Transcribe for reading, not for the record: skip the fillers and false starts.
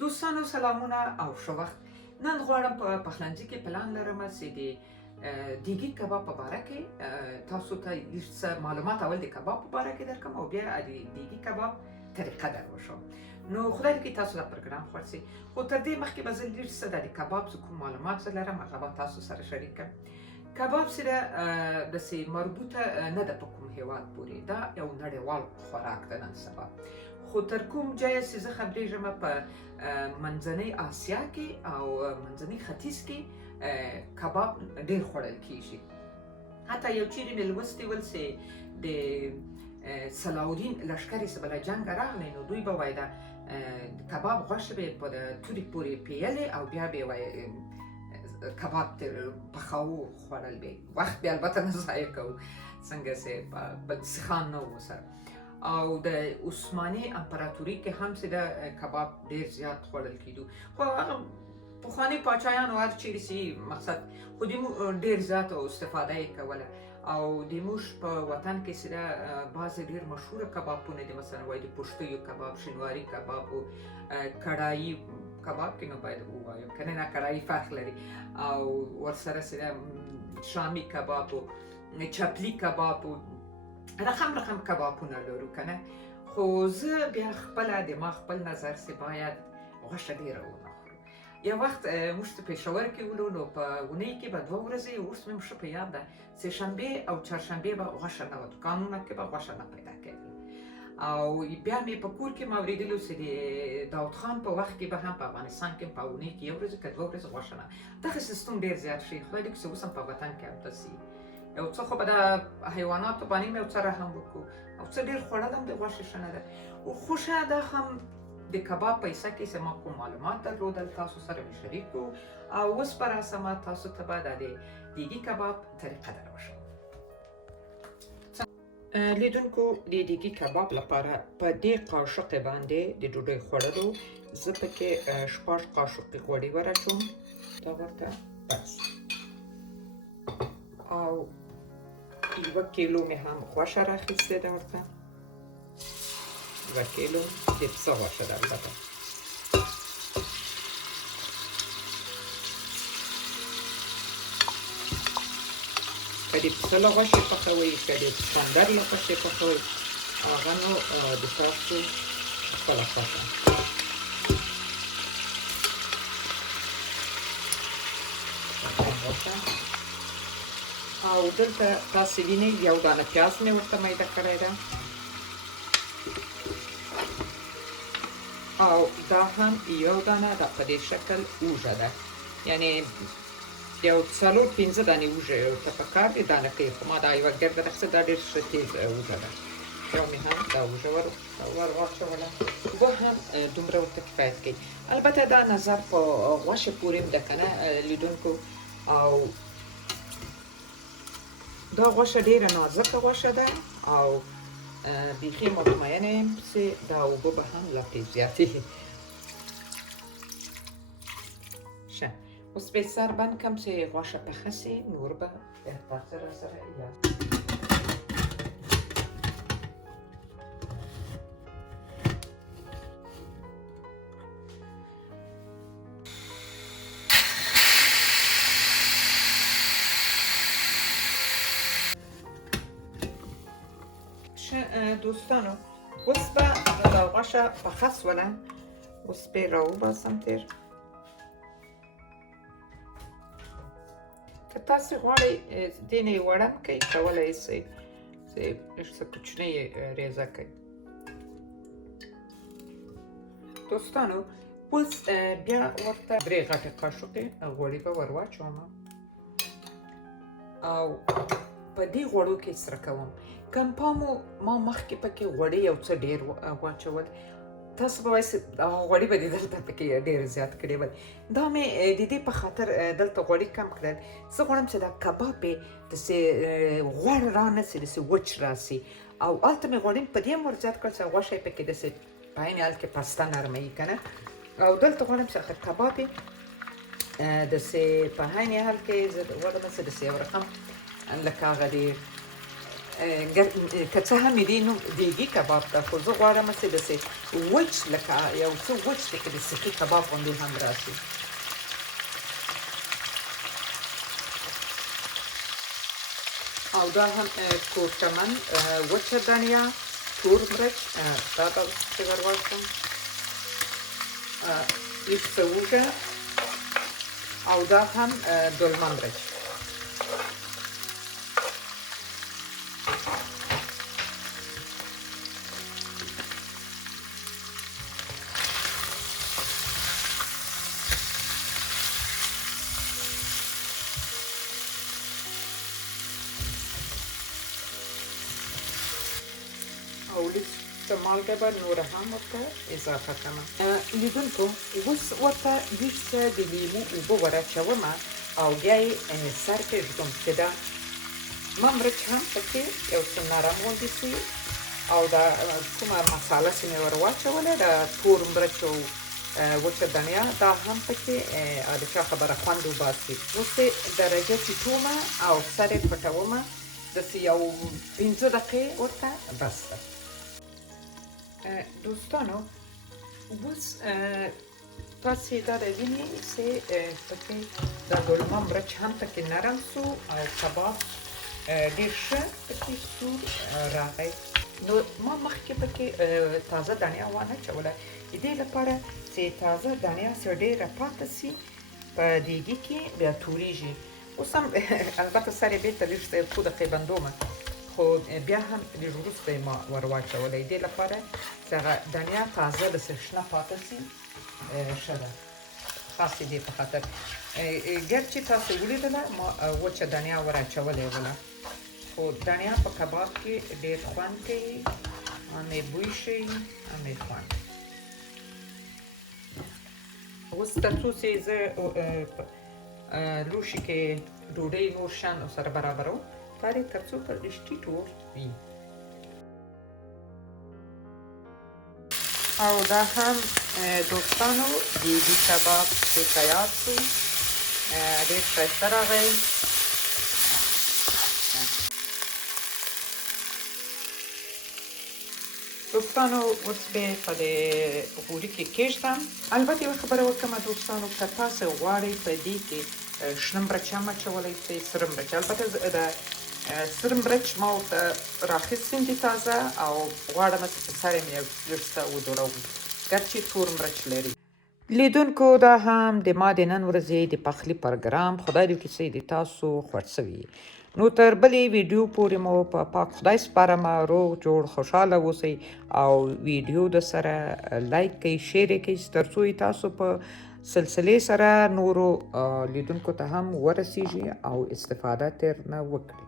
دوستانو سلامونه او ښه وخت. نن غواړم په پخلنځي کې پلان لرم چې د دیګي کباب په باره کې تاسو ته لږ څه معلومات اول د کباب په باره کې درکړم او بیا د دیګي کباب طریقه در وښیم. نو خدای دې تاسو دا پروګرام خوښ شي. خو تر دې مخکې به زه لږ څه د کباب کوم معلومات لرم هغه به تاسو سره شریک کړم. کباب سره داسې مربوطه نه ده په کوم هیواد پورې، دا یو نړیوال خوراک ده نن سبا. خو تر کوم ځایه چې زه خبرېږم په منځنۍ اسیا کې او منځني ختیځ کې کباب ډېر خوړل کېږي. حتی یو چیرې مې لوستي ول چې د صلاحالدین لښکر چې به له جنګه راغلی نو دوی به وایي د کباب غوښه به یې په تورې پورې پیلې او بیا به یې وایي کباب پخاو خوړل به وخت بیا البته نه ضایع کوو څنګه چې په سیخان نه و سره. او د عثماني امپراتوري کې هم چې د کباب ډېر زیات خوړل کېدو. خو هغه پخواني پاچایانو هر چیرې چې مقصد خو د ډېر زیات استفاده یې کوله. او د موږ په وطن کې چې د بعضې ډېر مشهوره کبابونه دي، مثلا وایي د پشتیو کباب، شینواري کباب او کړایي کباب کې نو باید ووایم که نه کړایي فرق لري، او ورسره چې د شامي کباب او چپلي کباب او رقم کبابونه لرو که نه. خو زه بیا خپله د ما خپل نظر چې باید غوښه ډېره ونه خورو. یو وخت موږ په پېښور کې ولو نو په اونۍ کې به 2 ورځې اوس مې ښه په یاد ده چې شنبې او چهارشنبې به غوښه نه وه، دوکانونه کې به غوښه نه پیدا کېدله. او بیا مې په کور کې ما اورېدلو چې د داود خان په وخت کې به هم په افغانستان کې په اونۍ کې 1 ورځ که 2 ورځې غوښه نه. دغه سیستم ډېر زیات شي. خدای دې چې اوس هم په وطن کې همداسې یو څه خو به د حیواناتو باندې مې یو څه رحم وکړو او څه ډېر خوړل هم د غوښې ښه نه ده. خو شاید دا هم د کباب په حصه کې چې ما کوم معلومات درلودل تاسو سره مې شریک کړو. او اوس په راسمه تاسو ته به د دیګي کباب طریقه در وښیم. لیدونکو د دیګي کباب لپاره په دې قاشق باندې د ډوډۍ خوړلو زه پکې 6 قاشقې غوړي ورچوم. دا ورته بس. او 1 کیلو مې هم غوښه راخیستې ده ورته. 1 کیلو د پسه غوښه ده البته. که د پسه له غوښې پخوئ که د سخندر له غوښې پخوئ هغه نو د تاسو خپله خوښه. او دلته تاسې وینئ 1 دانه پیاز مې ورته میده کړی ده. او دا هم 1 دانه د په دې شکل اوږه ده، یعنې یو 4-5 دانې اوږه ورته پکار دي دانکۍ. خو ما دا یوه ګرده راخیستې، دا ډېر ښه تیز اوږه ده. یو مې هم دا اوږه ور واچوله. اوبه هم دومره ورته کفایت کوي. البته دا نظر په غوښې پورې هم ده که نه لیدونکو. او دا غوښه ډېره نازکه غوښه ده او بیخي مطمئنه یم چې دا اوبه به هم لا پرې زیاتې. ښه، اوس به سر بند کړم چې غوښه پخه شي، نور به تاسو راسره یاست. دوستانو اوس به دا غوښه پخه شوله. اوس به یې راوباسم تېر. که تاسې غواړئ دې نه یې وړم کړئ کولی شئ چې لږ څه کوچنۍ یې ریزه کړئ. دوستانو اوس بیا ورته 3 غټې قاشقې غوړي به ور واچوم او په دې غوړو کې سره کوم. کم پامو ما مخکې پکې غوړي یو څه ډېر واچول. تاسو به وایئ هغه غوړي به دې دلته پکې ډېر زیات کړي ول. دا مې د دې په خاطر دلته غوړي کم کړل. زه غواړم چې دا کباب یې داسې غوړ رانسي، داسې وچ راسي. او هلته مې غوړي په دې هم ور زیات کړل چې غوښه یې پکې داسې په عین حال کې پسته نرموي که نه. او دلته غواړم چې کباب یې داسې په عین حال کې زه غواړم چې داسې یو رقم لکه هغه د که څه هم دې نوم دیګي کباب ده خو زه غواړم چې داسې وچ لکه یو څه وچ لکه د سیخي کباب غوندې هم راشي. او دا هم کورکمن، وچه دنیا، تور مرچ، دا به چې ور واچوم، ایسته وږه، او دا هم دلمه مرچ. او لږ مالګه به نوره هم ورته اضافه کړم. لیدونکو اوس ورته لږ څه د لیمو اوبه ور اچومه او بیا یې سر کېږدم چې دا مرچ هم پکې یو څه نرم غوندې شي او دا کومه مساله چې مې ور واچوله د تور مرچ او وچه دنیا دا هم پکې د چا خبره خوند وباسي. اوس یې درجه ټیټومه او سر یې پټومه داسې یو 15 دقیقې ورته بس ده. دوستانو اوس تاسې دا وینئ چې پکې د دلمه مرچ هم پکې نرم سو او کباب ډېر ښه پکې سور راغی. نو ما مخکې پکې تازه دانیا وانه اچوله د دې لپاره چې تازه دانیا څه ډېره پاته سي په دیګي کې بیا توریږي. اوس هم البته سر یې بېرته لږ څه څو دقیقې بندومه خو بیا هم لږ وروسته یې ما ور واچولی دې لپاره چې هغه دانیا تازه داسې شنه پاته سي ښه ده. خاص دې په خاطر ګر چې تاسو ولیدله ما وچه دانیا ور اچولې وله خو دانیا په کباب کې ډېر خوند کوي، همې بوی شي همې خوند. اوس تر څو چې زه لوښي کې ډوډۍ نور شیان سره برابروم کار یې تر څو په لږ ټیټ اور وي. او دا هم دوستانو دیګي کباب چې تیار شو ډېر ښایسته راغی. دوستانو اوس به په دې غوري کې کېږدم. البته یوه خبره وکړم دوستانو که تاسو غواړئ په دې کې شنه مرچ هم اچولی شئ، سره مرچ. البته د سره مرچ ما ورته راخیستیم دي تازه او غواړم چې په سر یې یو لږ څه ودوروم ګرچې تور مرچ لري. لیدونکو دا هم د ما د نن ورځې د پخلي پروګرام خدای دې وکړي چې د تاسو خوښ شوي. نو تر بلې ویډیو پورې مو په پاک خدای سپارم. روغ جوړ خوشحاله اوسئ او ویډیو د سره لایک کړئ، شیر یې کړئ تر څو تاسو په سلسلې سره نورو لیدونکو ته هم ورسیږي او استفاده ترې نه وکړي.